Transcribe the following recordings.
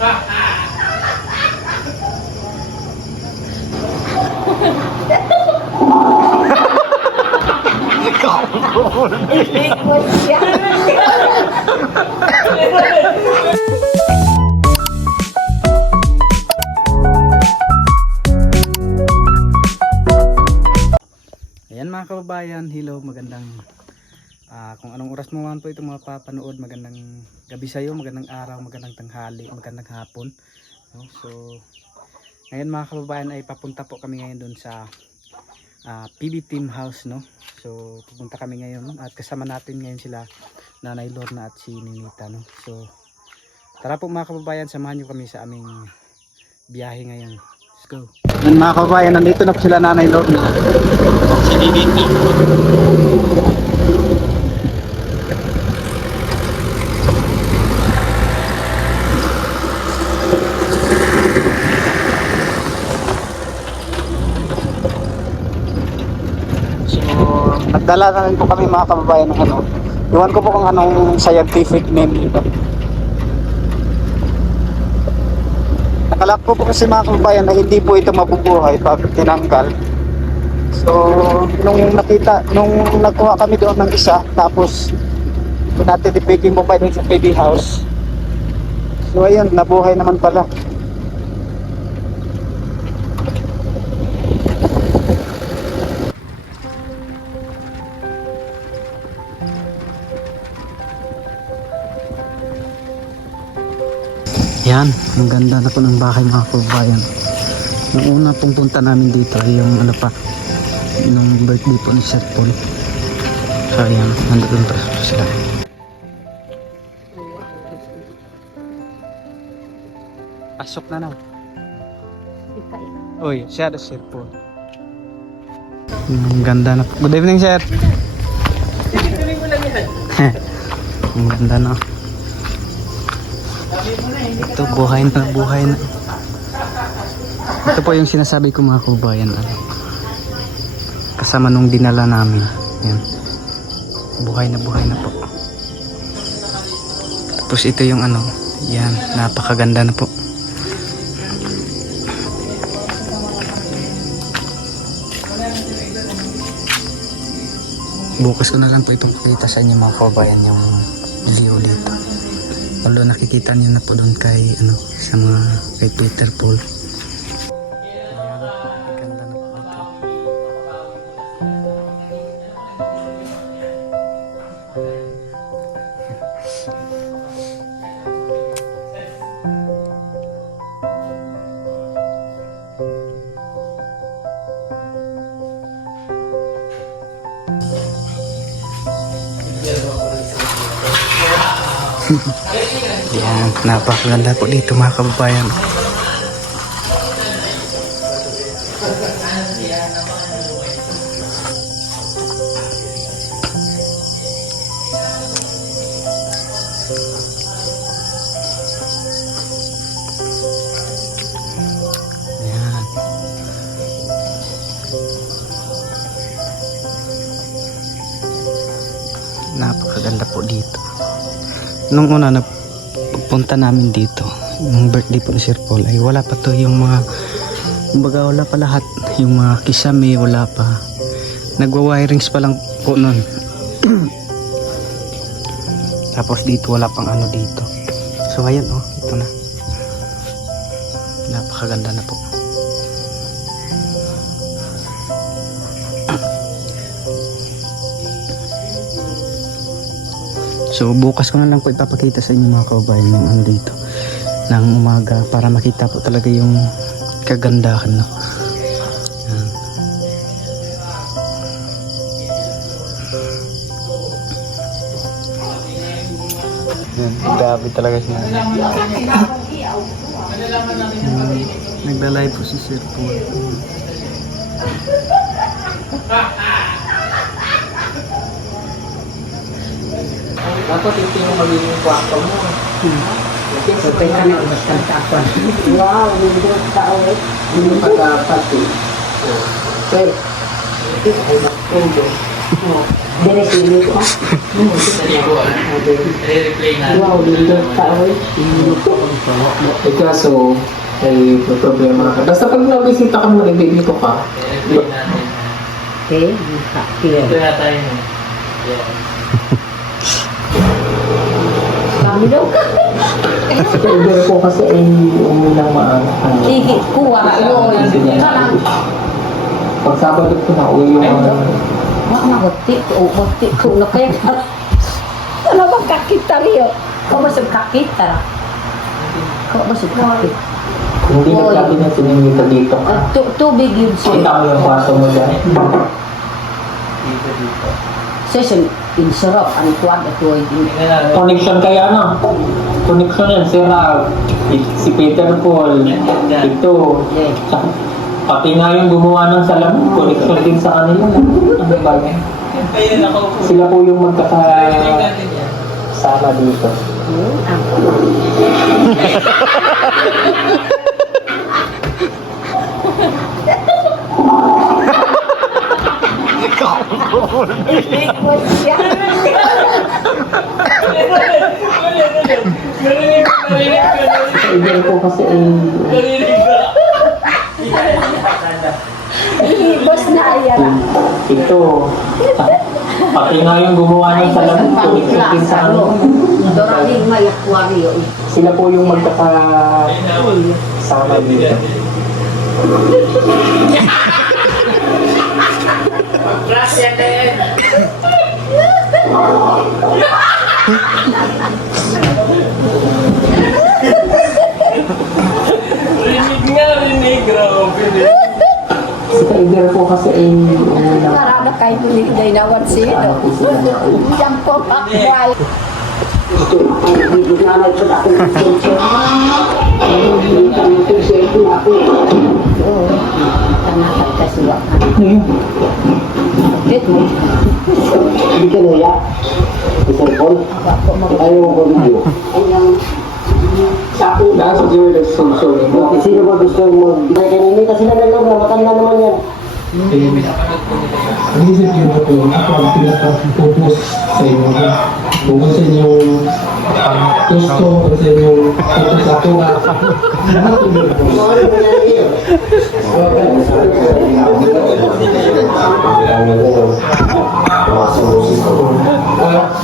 Likod siya. Ayan mga kababayan, hello, magandang kung anong oras mo man po ito mapapanood, magandang gabi sa iyo, magandang araw, magandang tanghali, magandang hapon, no? So ngayon mga kababayan ay papunta po kami ngayon dun sa PB Team House, no? So pupunta kami ngayon at kasama natin ngayon sila Nanay Lorna at si Ninita, no? So tara po mga kababayan, samahan nyo kami sa aming biyahe ngayon. Let's go. Yan mga kababayan, nandito na po sila Nanay Lorna, si Ninita. Nagdala na rin po kami mga kababayan ng ano. Iwan ko po kung anong scientific name dito. Nakalak po kasi mga kababayan na hindi po ito mabubuhay pag tinanggal. So nung nagkuha kami doon ng isa, tapos pinatitipikin mo pa din sa PD house. So ayun, nabuhay naman pala. Yan, ang ganda na po ng bahay mga kababayan. Nung una pong punta namin dito ay yung ano pa, nung birthday po ni Sir Paul. So yan, nandun pa sila. Pasok na na. Uy, siya na Sir Paul. Ang ganda na po. Good evening Sir. Ang ganda na. Ito buhay na. Ito po yung sinasabi ko mga kababayan, kasama nung dinala namin. Yan. Buhay na po. Tapos ito yung ano, yan, napakaganda na po. Bukas ko na lang po itong pakita sa inyo mga kababayan yung view dito. Although nakikita niyo na po doon kay ano sa mga kay Peter Paul. Ayan, ganda na po dito. Yan, napakaganda po dito mga kababayan. Yan. Napakaganda po dito. Nung una na pagpunta namin dito, yung birthday po ni Sir Paul, ay wala pa to yung mga, kumbaga wala pa lahat, yung mga kisame wala pa, nagwa-wirings pa lang po nun. Tapos dito wala pang ano dito. So ayan oh, ito na, napakaganda na po. So bukas ko na lang po ipapakita sa inyo mga kababayan yung ano dito ng umaga para makita po talaga yung kagandahan, no? Yan, grabe talaga siya. Nagla-live po si Sir Paul. Dapat ito yung magiging kwarto mo. So, teka na, mas kantapan. Wow, hindi ka ulit. Hindi pagkapati. Sir, ito ay makundo. Diretili ko. Wow, dito tao. Eh kaso, ay may problema ka. Basta pag nabisita ka mo, nagbibito ka. Okay, kaya. Kami daw ka. Pero ko kasi ay umilang maano. Hihit ko, wala yun. Kanang, Pag Sabado ko na uwi yung wala na, buti ko na kaya. Ano ba kakita riyo? Kau masuk kakita. Kau masuk kakita. hindi nagsabi na sinimita dito ka. Tubig yun Kita siya. mo yung kwarto mo dyan. Session, insarap, ang tuwag at tuwag. Connection kaya ano? Connection yan, si Ralph, si Peter Paul, ito. Tsaka, pati nga yung gumawa ng salamin, connection din sa kanila. Ano ba yan? Sila po yung magkakasama dito. Kaibigan ko kasi Boss na ayan. ito. Pati nga yung gumawa ng salamin, connection din sa kanila. Doraling may aquario. Sila po yung magkakasama dito. Si Kaibigan ko kasi ay Karada kayo tuloy day na one sino. Yang po akwal. Nanay ko ako ng sensor. Oo. Tanakat kasi wak. ano yun? Bakit mo? Hindi ka naya. Cellphone. Ako mo. Ayaw ko video. Ayang sapo. Nasa siguro nagsunsuri mo. Sino ba gusto mo? May kanini kasi na nalog na matanda naman yan. Ang isip yun ako, ako ang pinaka-focus sa inyo. Kung sa inyong gusto, kung sa inyong focus ako nga.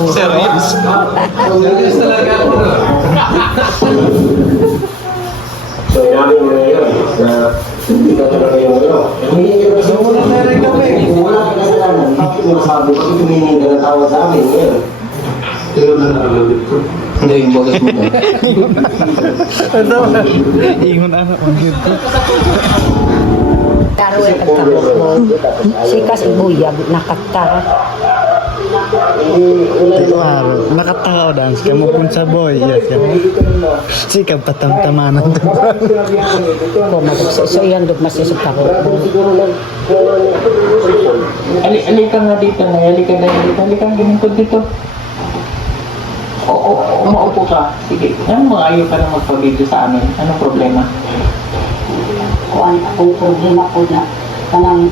Serious? Serious talaga ako. So, inamin mo na yun na hindi ka talaga yung ano. Hindi ka kasi wala na rin kami. Kung wala ka kasalanan, bakit mo sabi, bakit tumingin ka ng tawad sa amin? Ngayon. Pero na nakalabit ko. Hindi, yung bogas mo na. Ingon anak ko dito. Karo ay pagkabot mo. Sikas ibuyag nakatara. Ito araw, nakatao dance ka mo pun sa boy. Yes, ka mo. Sikap patam-tamanan. Ko so yan dog mas sa karo. Siguro lang, Alika nga dito na, alika na dito. Alika nga ginintod dito. Oo, umaupo ka. Sige, ano mga ayaw ka na magpabideo sa amin? Anong problema? Kuan akong problema po na kanang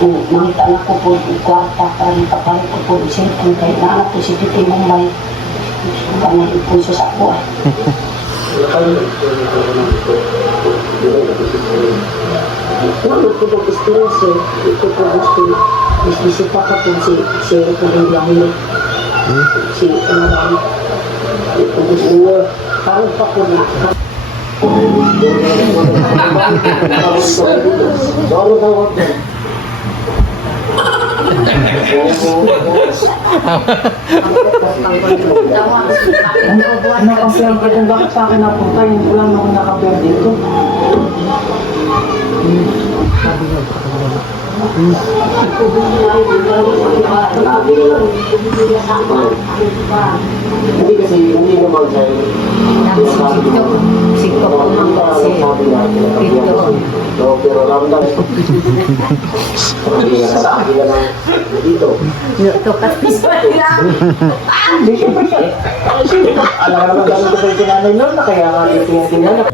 makita na ko po kwarta para kapalit ko po cellphone kay na po si Titi Mumay kanang ipunso sa ako. Wala ko po gusto ito po gusto isisipa ka po si ito yung biyahe si ano ito gusto mo parang pa po na Solo ka wag ka. Nakapiyang ka dyan, bakit sa akin napunta? Hindi ko lang ako nakapiyang dito. Hindi kasi, hindi naman sa'yo. Sikto po ng kasi ito. No, pero ramdam. Hindi nga sa akin na lang dito. Ito kasi lang. Hindi siya pa siya. Alam naman gano'n ko sa kinanay noon na kaya nga dito yung kinanay.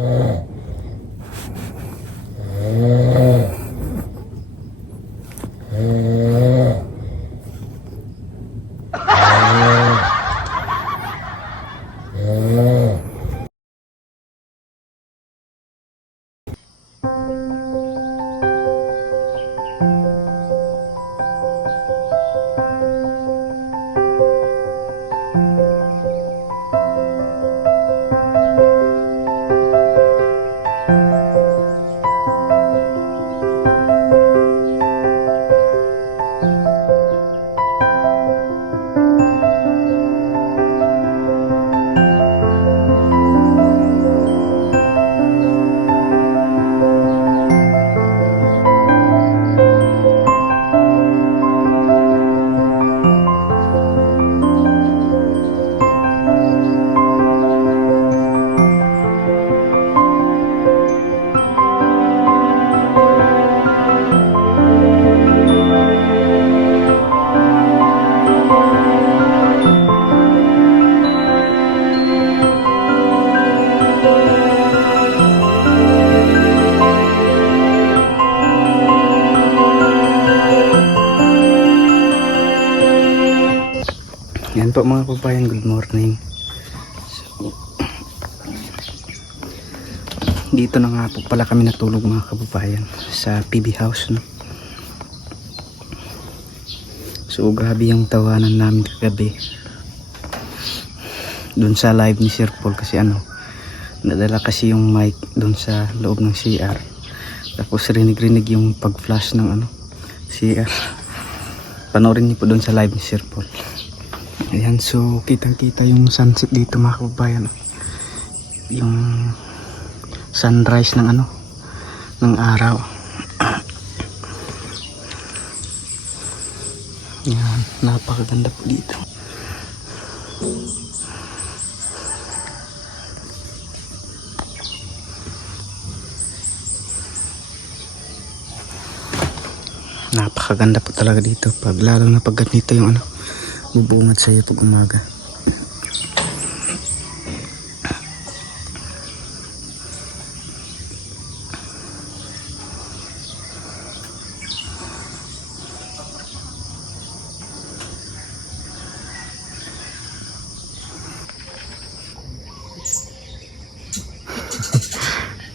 Yan po mga kababayan, good morning. So, dito na nga po pala kami natulog mga kababayan sa PB house, no? So grabe yung tawanan namin kagabi dun sa live ni Sir Paul, kasi nadala kasi yung mic dun sa loob ng CR, tapos rinig yung pag flash ng CR. Panoorin niyo po dun sa live ni Sir Paul. Ayan, so kitang kita yung sunset dito mga kababayan, yung sunrise ng ng araw. Yan, napakaganda po dito. Napakaganda po talaga dito, pag lalo na pag ganito yung bubungad sa'yo pag umaga.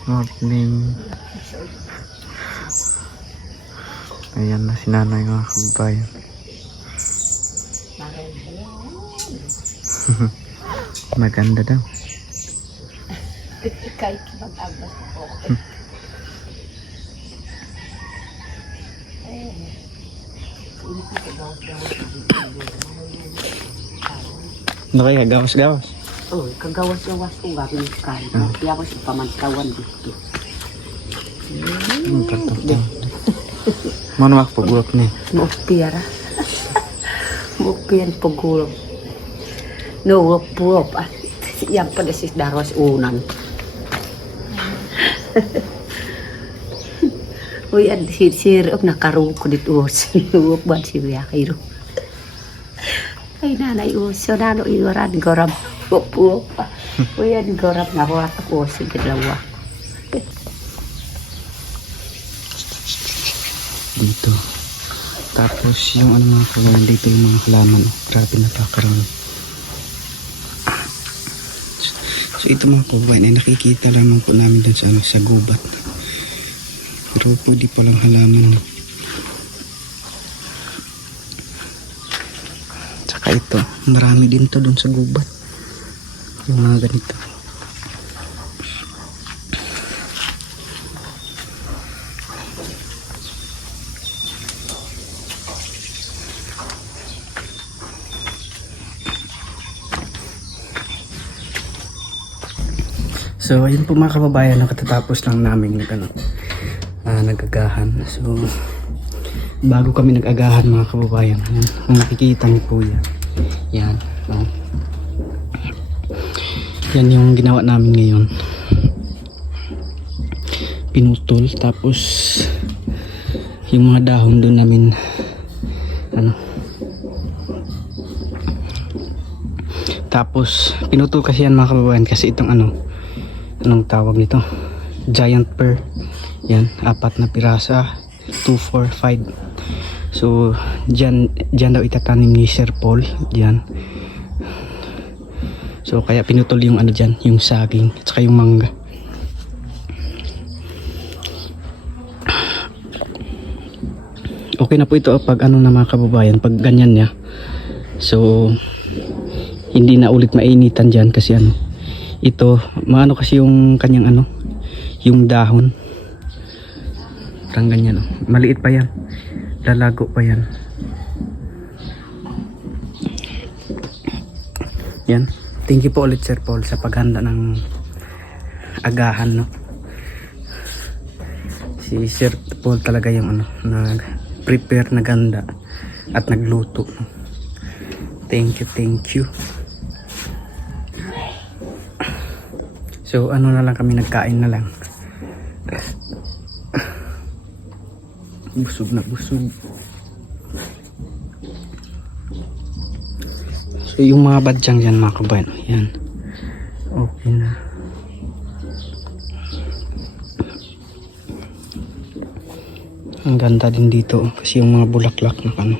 Morning. Ayan na si nanay mga kababayan. Maganda daw. Kahit mag-abas ako. Ano kaya, gawas-gawas? Oh, kagawas-gawas ko gawin kahit. Kaya ako sa pamantawan dito. Mana makapag-ulap ni? Mukpira. Mukpian pag-ulap. No, wap-wap. Yang pada sis darwas unan. Uy, ad sir op nakaru ko dito us. Wap ban si Yakiro. Ay nanay us, so nano iwaran gorab. Wap-wap. Uy, ad gorab na watak us sa dalawa. Dito. Tapos yung mga kawalan dito, yung mga halaman. Grabe, napakarami. So ito mga kawalan ay nakikita lamang po namin dun sa gubat. Pero po di po lang halaman. Tsaka ito, marami din to dun sa gubat. Yung mga ganito. So ayun po mga kababayan, nakatatapos lang namin nag-agahan. So bago kami nag-agahan mga kababayan, yan, kung nakikita niyo po yan, yan, yan yung ginawa namin ngayon. Pinutol, tapos yung mga dahon doon namin tapos pinutol kasi yan mga kababayan, kasi itong anong tawag nito, giant pear, yan, 4 na pirasa, 2, 4, 5. So dyan daw itatanim ni Sir Paul, dyan. So kaya pinutol yung ano dyan, yung saging at saka yung mangga. Okay na po ito pag ano na mga kababayan, pag ganyan niya. So hindi na ulit mainitan dyan kasi ano, ito maano kasi yung kanyang ano, yung dahon. Parang ganyan, oh. Maliit pa yan, lalago pa yan. Yan, thank you po ulit Sir Paul sa paghanda ng agahan, no. Si Sir Paul talaga yung ano, nag-prepare, naganda at nagluto, no? Thank you. So ano na lang kami, nagkain na lang. Busog na busog. So yung mga badyang dyan mga kabayan, yan, okay na. Ang ganda din dito kasi yung mga bulaklak na ano.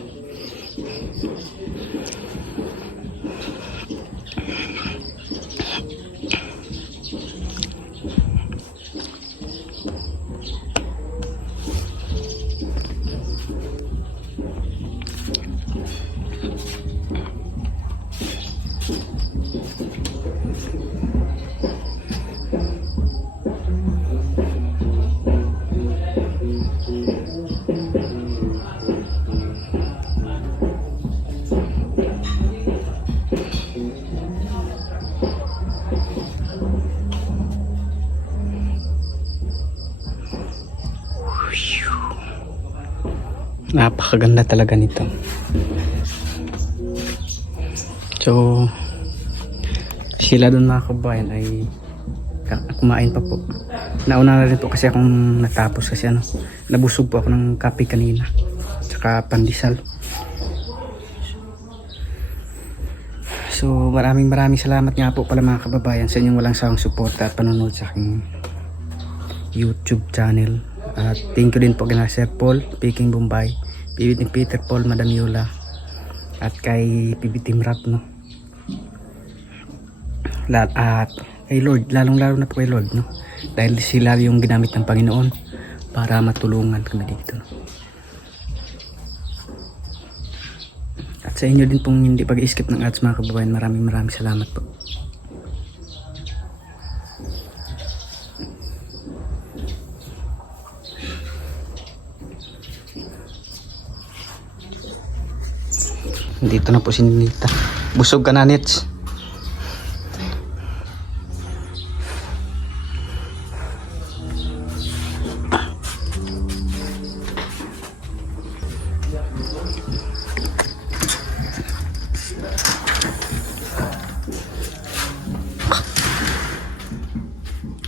Napakaganda talaga nito. So sila doon mga kabayan ay kumain pa po. Nauna na rin po kasi akong natapos kasi ano, nabusog po ako ng kape kanina tsaka pandesal. So maraming salamat nga po pala mga kababayan sa inyong walang sawang suporta at panonood sa aking YouTube channel. At thank you din po kina Sir Paul, Peking Bombay, PB Peter Paul, Madam Yola, at kay PB Team Rap, no? At kay Lord, lalong-lalo na po kay Lord, no? Dahil sila yung ginamit ng Panginoon para matulungan kami dito, no? At sa inyo din pong hindi pag-skip ng ads mga kababayan, maraming salamat po. Dito na po si Nita. Busog ka na, Nits.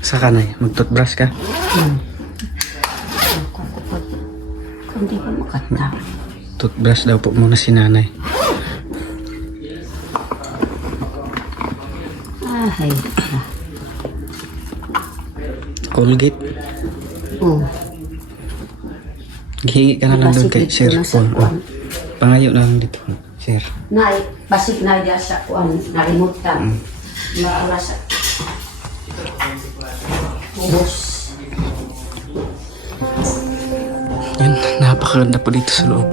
Saka na, mag-toothbrush ka. Hindi ko makata. Toothbrush daw po muna si nanay. Ay. Colgate. Oh. Gihingi ka na lang doon kay Sir Paul. Oh. Pangayo na lang dito, Sir. Nay, basig na dia sa kuan, nalimutan. Maura sa. Ubos. Yan, napakaganda po dito sa loob.